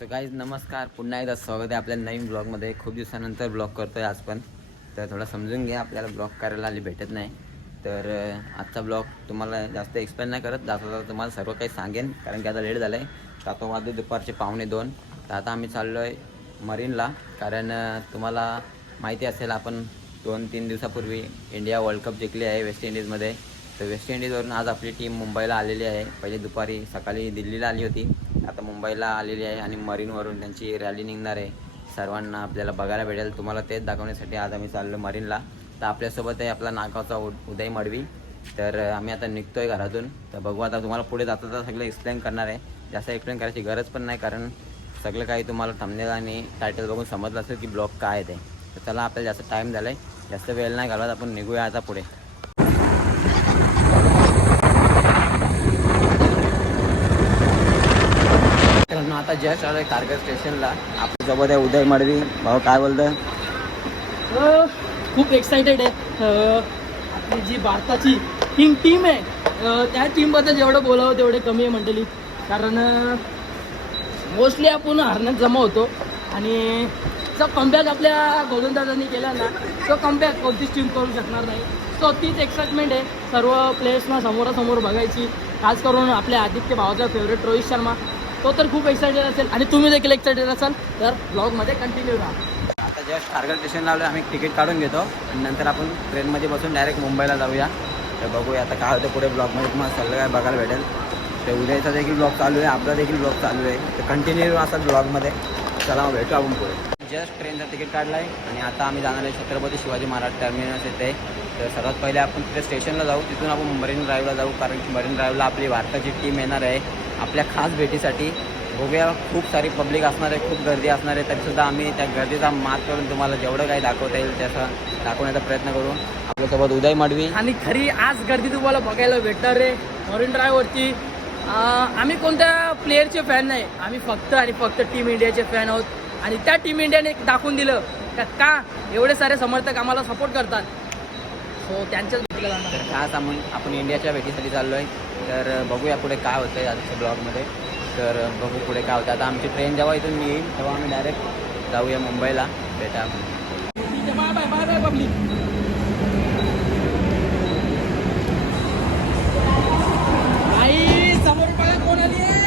So guys नमस्कार, पुन्हा एकदा स्वागत आहे आपल्या नवीन ब्लॉगमध्ये. खूप दिवसानंतर ब्लॉग करतो आहे आज पण, तर थोडा समजून घ्या, आपल्याला ब्लॉग करायला आली भेटत नाही. तर आजचा ब्लॉग तुम्हाला जास्त एक्सप्लेन नाही करत, जास्त तुम्हाला सर्व काही सांगेन, कारण की आता लेट झालं आहे. तर आता वाजले दुपारचे 1:45. तर आता आम्ही चाललो आहे मरीनला, कारण तुम्हाला माहिती असेल आपण 2-3 दिवसापूर्वी इंडिया वर्ल्ड कप जिंकली आहे वेस्ट इंडिजमध्ये. तर वेस्ट इंडिजवरून आज आपली टीम मुंबईला आलेली आहे. पहिले दुपारी सकाळी दिल्लीला आली होती, आता मुंबईला आलेली आहे आणि मरीनवरून त्यांची रॅली निघणार आहे. सर्वांना आपल्याला बघायला भेटेल. तुम्हाला तेच दाखवण्यासाठी आज आम्ही चाललो मरीनला. तर आपल्यासोबत आहे आपला नागावचा उदय मडवी. तर आम्ही आता निघतो आहे घरातून. तर बघू आता, तुम्हाला पुढे जाता तर सगळं एक्सप्लेन करणार आहे. जास्त एक्सप्लेन करायची गरज पण नाही, कारण सगळं काही तुम्हाला थंबनेल आणि टायटल बघून समजलं असेल की ब्लॉग काय आहे ते. तर चला, आपल्याला जास्त टाईम झाला आहे, जास्त वेळ नाही घालवत, आपण निघूया आता पुढे. आता जस्ट आलो आहे कारगर स्टेशनला. आपल्यासोबत आहे उदय मडवी. भाऊ काय बोलतं? खूप एक्सायटेड आहे. आपली जी भारताची टीम आहे, त्या टीमबद्दल जेवढं बोलावं तेवढे कमी आहे मंडळी. कारण मोस्टली आपण हरण्यात जमा होतो आणि जो कमबॅक आपल्या गोलंदाजांनी केला ना, तो कमबॅक कोणतीच टीम करू शकणार नाही. सो तीच एक्साइटमेंट आहे सर्व प्लेयर्सना समोरासमोर बघायची. खास करून आपल्या आदित्य भावाचा फेवरेट रोहित शर्मा, तो तर खूप एक्सायटेड असेल आणि तुम्ही देखील एक्सायटेड असाल, तर ब्लॉगमध्ये कंटिन्यू राहा. आता जस्ट कारगर स्टेशनला आलो, आम्ही तिकीट काढून घेतो आणि नंतर आपण ट्रेनमध्ये बसून डायरेक्ट मुंबईला जाऊया. तर बघूया आता काय होतं पुढे ब्लॉगमध्ये, तुम्हाला सगळं काय बघायला भेटेल. तर उद्याचा देखील ब्लॉग चालू आहे, आपला देखील ब्लॉग चालू आहे. तर कंटिन्यू असतात ब्लॉगमध्ये. चला मग भेटू आपण पुढे. जस्ट ट्रेनचं तिकीट काढलं आहे आणि आता आम्ही जाणार आहे छत्रपती शिवाजी महाराज टर्मिनस येथे. तर सर्वात पहिले आपण तिथे स्टेशनला जाऊ, तिथून आपण मरीन ड्राईव्हला जाऊ, कारण की मरीन ड्राईव्हला आपली भारताची टीम येणार आहे आपल्या खास भेटीसाठी. बघूया, खूप सारी पब्लिक असणार आहे, खूप गर्दी असणार आहे, तरीसुद्धा आम्ही त्या गर्दीचा मात करून तुम्हाला जेवढं काही दाखवता येईल त्याचा दाखवण्याचा प्रयत्न करू. आपल्यासोबत उदय मडवी. आणि खरी आज गर्दी तुम्हाला बघायला भेटणार आहे मरीन ड्राईव्हवरती. आम्ही कोणत्या प्लेअरचे फॅन नाही, आम्ही फक्त आणि फक्त टीम इंडियाचे फॅन आहोत. आणि त्या टीम इंडियाने दाखवून दिलं का एवढे सारे समर्थक आम्हाला सपोर्ट करतात. सो त्यांच्याच भेटीला जाणार. तर खास आपण इंडियाच्या भेटीसाठी चाललो आहे. तर बघूया पुढे काय होतं आहे आजच्या ब्लॉगमध्ये. तर बघू पुढे काय होतं. आता आमची ट्रेन जेव्हा इथून येईल तेव्हा आम्ही डायरेक्ट जाऊया मुंबईला. भेटा. Bye bye bye bye public. आई समोर बघा कोण आली आहे.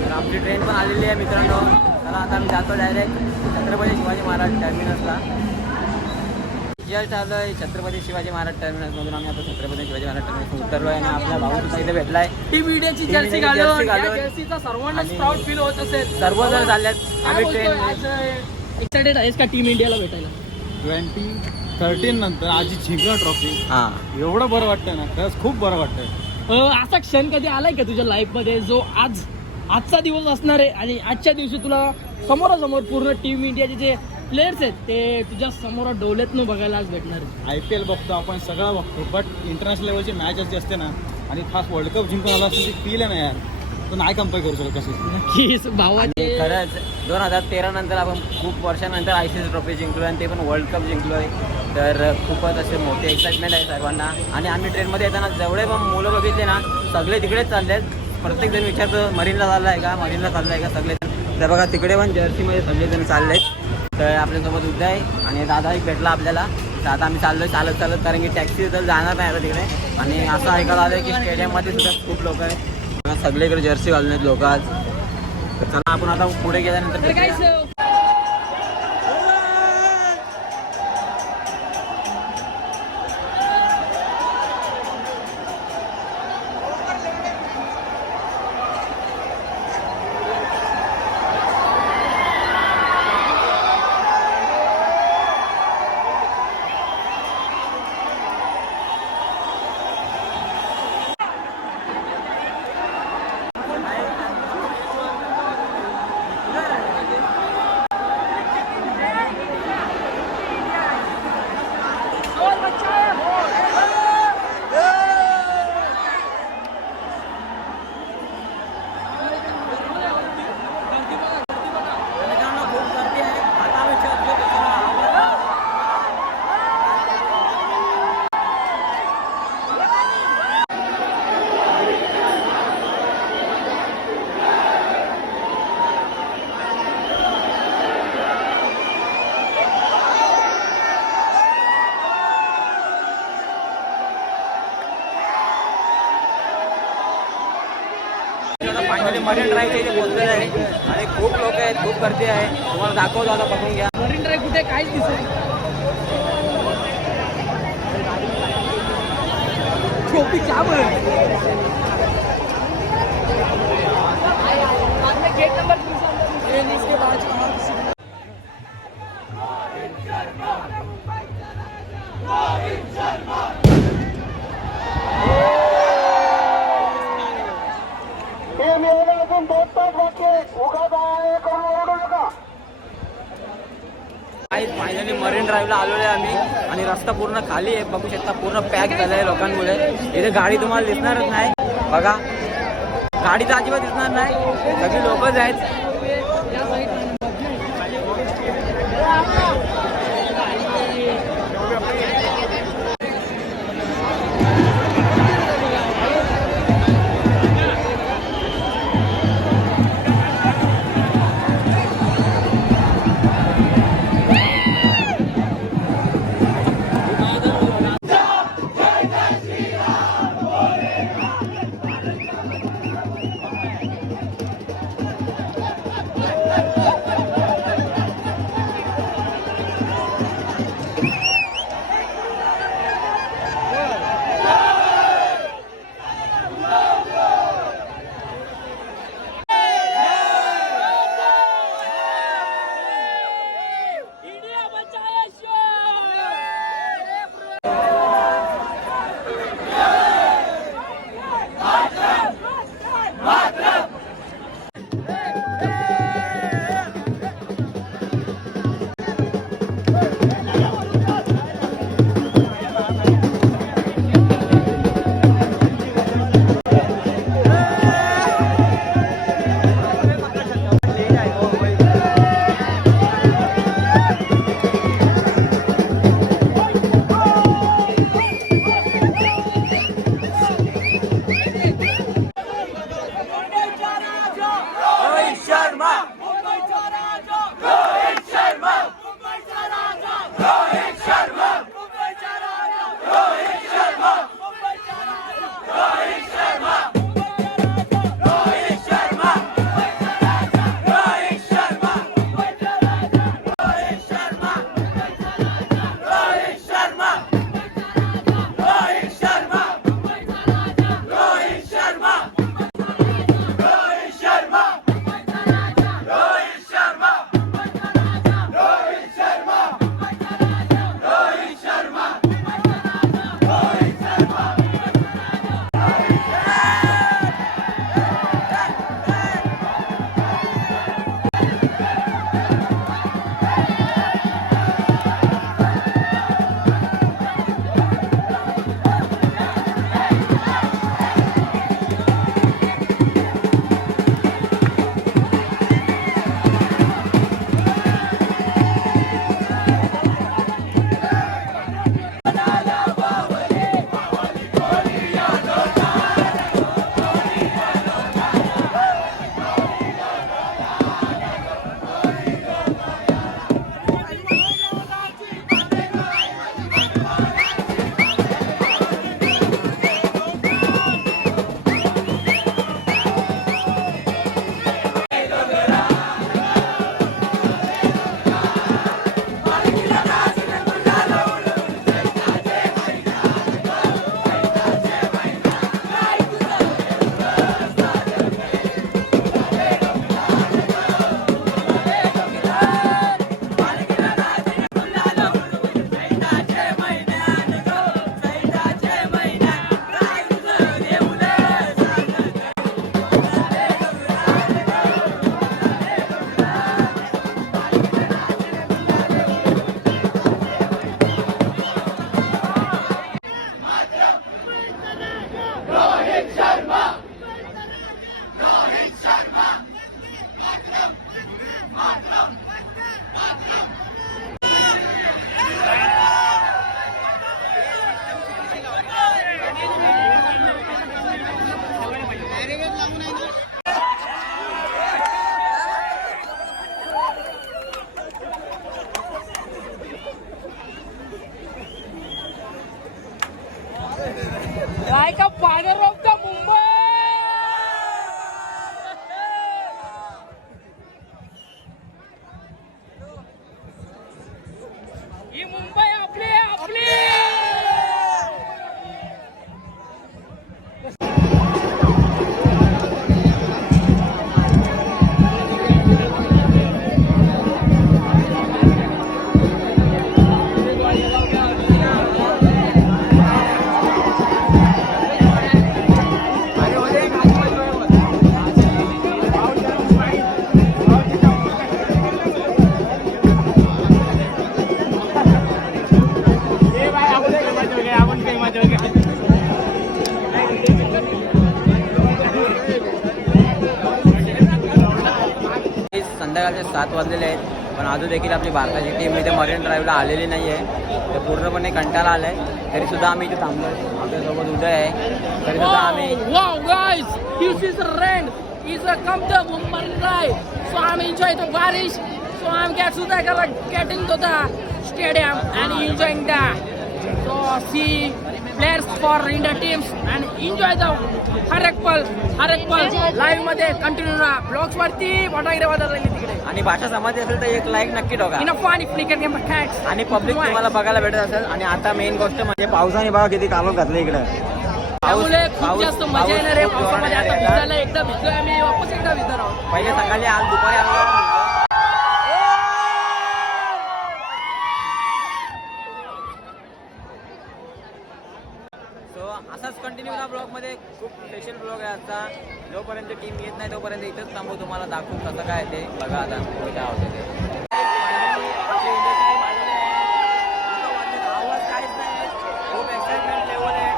तर आपली ट्रेन पण आलेली आहे मित्रांनो. चला आता आम्ही जातो डायरेक्ट छत्रपती शिवाजी महाराज टर्मिनसला. जस्ट आलो आहे छत्रपती शिवाजी महाराज टर्मिनसमधून. आम्ही आता छत्रपती शिवाजी महाराज टर्मिनस उतरलो आहे आणि आपला भाऊ सुद्धा इथे भेटला आहे. टीम इंडियाची जर्सी घालून, जर्सीचा सर्वांना प्राऊड फील होत असेल. सर्वजण चालल्यात. आम्ही ट्रेन एक्सायटेड आहेस का टीम इंडियाला भेटायला? 2013 नंतर आजी जिंकला ट्रॉफी. हां, एवढं बरं वाटतं ना, खरंच खूप बरं वाटतंय. असा क्षण कधी आलाय का तुझ्या लाईफ मध्ये जो आजचा दिवस असणार आहे आणि आजच्या दिवशी तुला समोरासमोर पूर्ण टीम इंडियाचे जे प्लेयर्स आहेत ते तुझ्या समोर डोळ्यातनं बघायला आज भेटणार आहे? IPL बघतो आपण, सगळं बघतो, बट इंटरनॅशनल लेवलची मॅच जी असते ना, आणि खास वर्ल्ड कप जिंकून आला असेल ती फील आहे ना यार, तो नाही कम्पेअर करू शकत कशी. नक्कीच भावाचे. खरंच 2013 नंतर आपण खूप वर्षानंतर ICC ट्रॉफी जिंकलो आणि ते पण वर्ल्ड कप जिंकलो आहे. तर खूपच असे मोठे एक्साइटमेंट आहे सर्वांना. आणि आम्ही ट्रेनमध्ये येताना जेवढे पण मुलं बघितले ना, सगळे तिकडेच चालले आहेत. प्रत्येकजण विचारतो मरीनला चाललं आहे का, मरीनला चाललं आहे का. सगळे तर बघा तिकडे पण जर्सीमध्ये सगळेजण चालले आहेत. तर आपल्यासोबत उदय आणि दादा एक भेटला आपल्याला. तर आता आम्ही चाललो आहे चालत, कारण की टॅक्सी तर जाणार नाही आता तिकडे. आणि असं ऐकायला आलं की स्टेडियममध्ये सुद्धा खूप लोक आहेत, सगळीकडे जर्सी घालून आहेत लोक आज. तर चला आपण आता पुढे गेल्यानंतर तर काय मरीन ड्राईव्हच्या इथे पोहोचलेलं आहे आणि खूप लोक आहेत, खूप गर्दी आहे. तुम्हाला दाखवतो आता, बघून घ्या. मरीन ड्राईव्ह कुठे काहीच दिसत गेट नंबर 3 इसके बाद फायनली मरीन ड्राईव्हला आलेलो आहे आम्ही आणि रस्ता पूर्ण खाली आहे. बघू शकता पूर्ण पॅक झाला आहे लोकांमुळे. इथे गाडी तुम्हाला दिसणारच नाही. बघा, गाडी तर अजिबात दिसणार नाही, सगळी लोकच आहेत. संध्याकाळचे 7 वाजलेले आहेत, पण अजून देखील आपली भारताची टीम इथे मरीन ड्राईव्हला आलेली नाही आहे. तर पूर्णपणे कंटाळा आला आहे, तरीसुद्धा आम्ही इथे थांबलो. आपल्यासोबत उदय आहे, तरीसुद्धा आम्ही Wow, guys, this is rain. It's a come to Mumbai drive. So I'm enjoying the varish. So I'm get into the stadium and enjoying that. So see players for India teams and enjoy the हर एक पल live मध्ये continue राहा. Blogs वरती वगैरे बदलले तिकडे. आणि भाषा समजली असेल तर एक लाईक नक्की ठोका. In funny flicker game cats आणि पब्लिक तुम्हाला बघायला भेटत असेल. आणि आता मेन गोष्ट म्हणजे पावसाने बघा किती कालव घातलं इकडं. त्यामुळे खूप जास्त मजा येणार आहे पावसामध्ये. आता भिजायला एकदा भिजलोय आम्ही, वापस एकदा भिजणार आहोत. पहिले सकाळी आज दुपारी आलो. असाच कंटिन्यू ना ब्लॉगमध्ये. खूप स्पेशल ब्लॉग आहे आजचा. जोपर्यंत टीम येत नाही तोपर्यंत इथंच थांबू, तुम्हाला दाखवू कसं काय ते बघा. आता पुढे काय होतं ते. आवाज काहीच नाही, खूप एक्साइटमेंट लेवल आहे.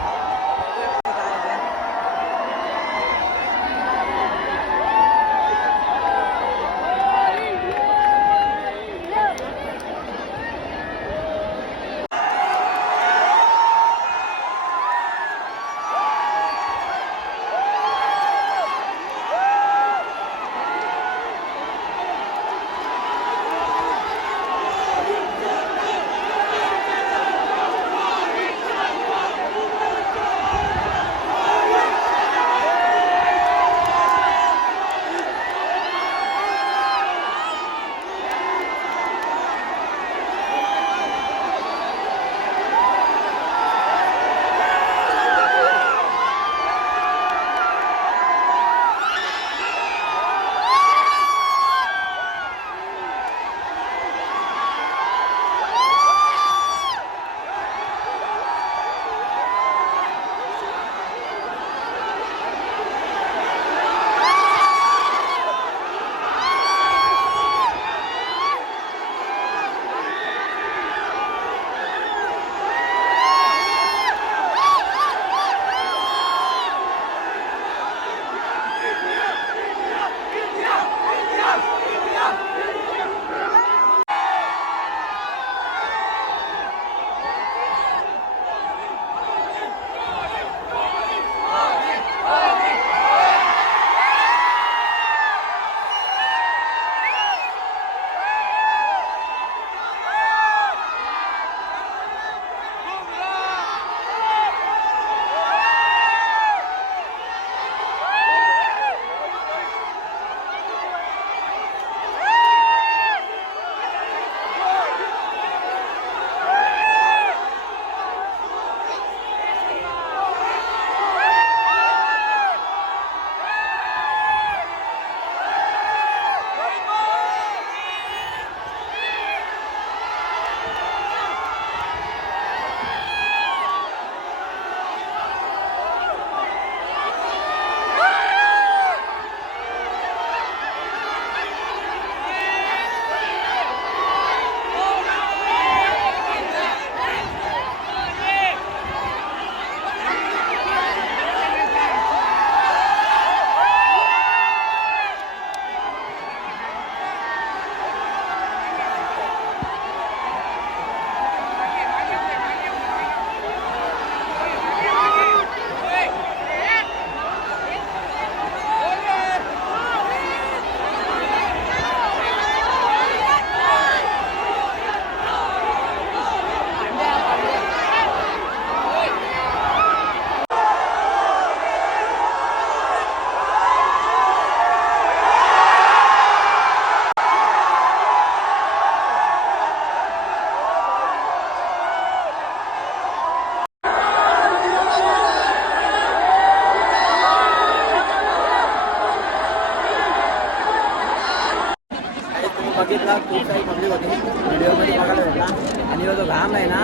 बघितला खूप काही पब्लिक होती व्हिडिओमध्ये बघायला भेटला. आणि जो घाम आहे ना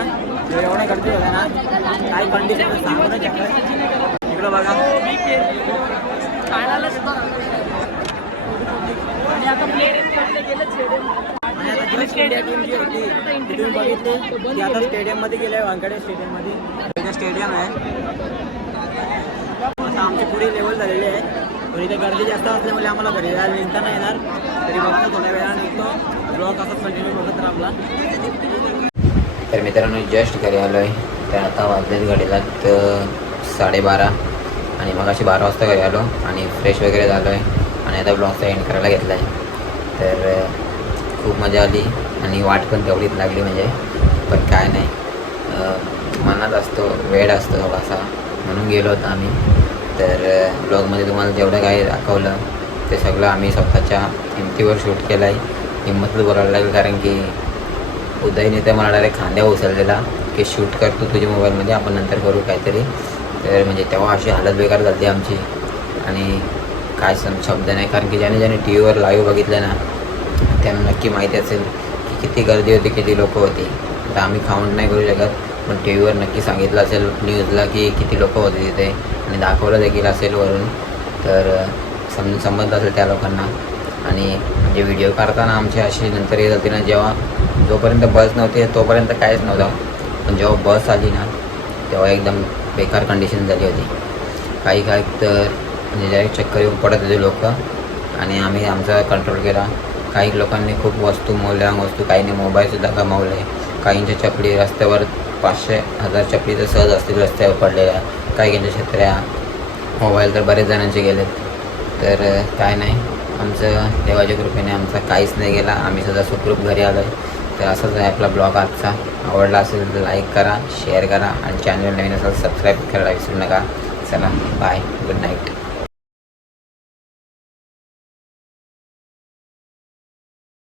तो एवढा गर्दी होता ना, काही कंडिशन सांगू नाही शकत. इकडं बघा आणि आता इंडिया टीम जी होती ती तुम्ही बघितली की आता स्टेडियममध्ये गेले, वानखेडे स्टेडियममध्ये. स्टेडियम आहे आता आमची पुढे लेवल झालेली आहे. पण इथे गर्दी जास्त असल्यामुळे आम्हाला घरी जायला निघता नाही येणार. तरी बघतो थोड्या वेळाने निघतो. ब्लॉग असाच कंटिन्यू करत राहा. तर मित्रांनो जस्ट घरी आलो आहे. तर आता वाजलेत घडीला 12:30 आणि मग अशी 12 वाजता घरी आलो आणि फ्रेश वगैरे झालो आहे आणि आता ब्लॉगचा एंड करायला घेतला आहे. तर खूप मजा आली आणि वाट पण तेवढीच लागली म्हणजे. पण काय नाही, मनात असतो, वेळ असतो थोडासा, म्हणून गेलो होतो आम्ही. तर ब्लॉगमध्ये तुम्हाला जेवढं काही दाखवलं ते सगळं आम्ही स्वतःच्या हिमतीवर शूट केलं आहे. हिंमतच बोलायला लागेल, कारण की उदयने ते मला डायरेक्ट खांद्यावर उचललेला की शूट करतो तुझ्या मोबाईलमध्ये, आपण नंतर करू काहीतरी. तर म्हणजे तेव्हा अशी हालत बेकार झाली आमची आणि काय शब्द नाही, कारण की ज्याने टी व्हीवर लाईव्ह बघितलं ना त्यांना नक्की माहिती असेल की किती गर्दी होती, किती लोक होती. तर आम्ही काउंट नाही करू शकत, पण टी व्हीवर नक्की सांगितलं असेल न्यूजला की किती लोक होते तिथे आणि दाखवलं देखील असेल वरून. तर समजलं असेल त्या लोकांना. आणि म्हणजे व्हिडिओ काढताना आमची अशी नंतर येत होती ना, जेव्हा जोपर्यंत बस नव्हती तोपर्यंत काहीच नव्हतं, पण जेव्हा बस आली ना तेव्हा एकदम बेकार कंडिशन झाली होती. काही तर म्हणजे डायरेक्ट चक्कर येऊन पडत होते लोक आणि आम्ही आमचा कंट्रोल केला. काही लोकांनी खूप वस्तू, मौल्यवान वस्तू, काहींनी मोबाईलसुद्धा गमावले. काहींच्या चपली रस्त्यावर 500-1000 चपली तर सहज असतील रस्त्यावर पडलेल्या. काहींच्या छत्र्या, मोबाईल तर बरेच जणांचे गेलेत. तर काय नाही, आमचं देवाच्या कृपेने आमचा काहीच नाही गेला. आम्ही सुद्धा सुखरूप घरी आलो आहे. तर असाच आहे आपला ब्लॉग आजचा. आवडला असेल तर लाईक करा, शेअर करा आणि चॅनल नवीन असेल सबस्क्राईब करायला विसरू नका. चला बाय, गुड नाईट.